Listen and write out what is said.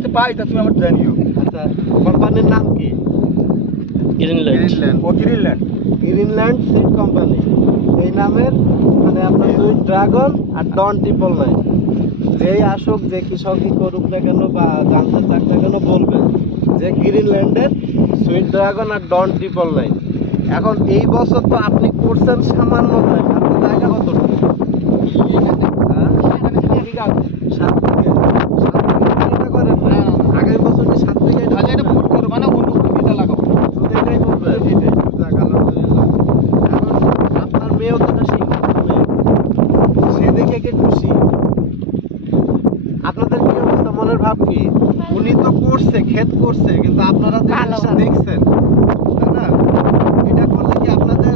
যাতে পাই তা তুমি আমার জানিও। আচ্ছা, কোম্পানির নাম কি? গ্রিনল্যান্ড। ও গ্রিনল্যান্ড। Greenland seed company. এই নামের মানে আপনার সুইট ড্রাগন আর ডন 999, যেই আসুক, যে কৃষকই করুক না কেন বা জানতে চাক না কেন বলবেন যে গ্রিনল্যান্ডের সুইট ড্রাগন আর ডন 999। এখন এই বছর তো আপনি করছেন সামান্য টাইম, আপনার জায়গা কতটুকু? হ্যাঁ? 7 বিঘা। 7 বিঘা এটা করেন না? আগামী বছর কি 7 বিঘা এটা আগে এটা ফুট করবো না, অন্য ফুটটা লাগাবো। শুধু এটাই করবেন? যাক, আলহামদুলিল্লাহ। এখন আপনার মেয়েও তো একটা শিক্ষিত মেয়ে, সে দেখে কে খুশি? আপনাদের কি অবস্থা, মনের ভাব কি? উনি তো করছে, ক্ষেত করছে, কিন্তু আপনারা দেখছেন, তাই না? এটা করলে কি আপনাদের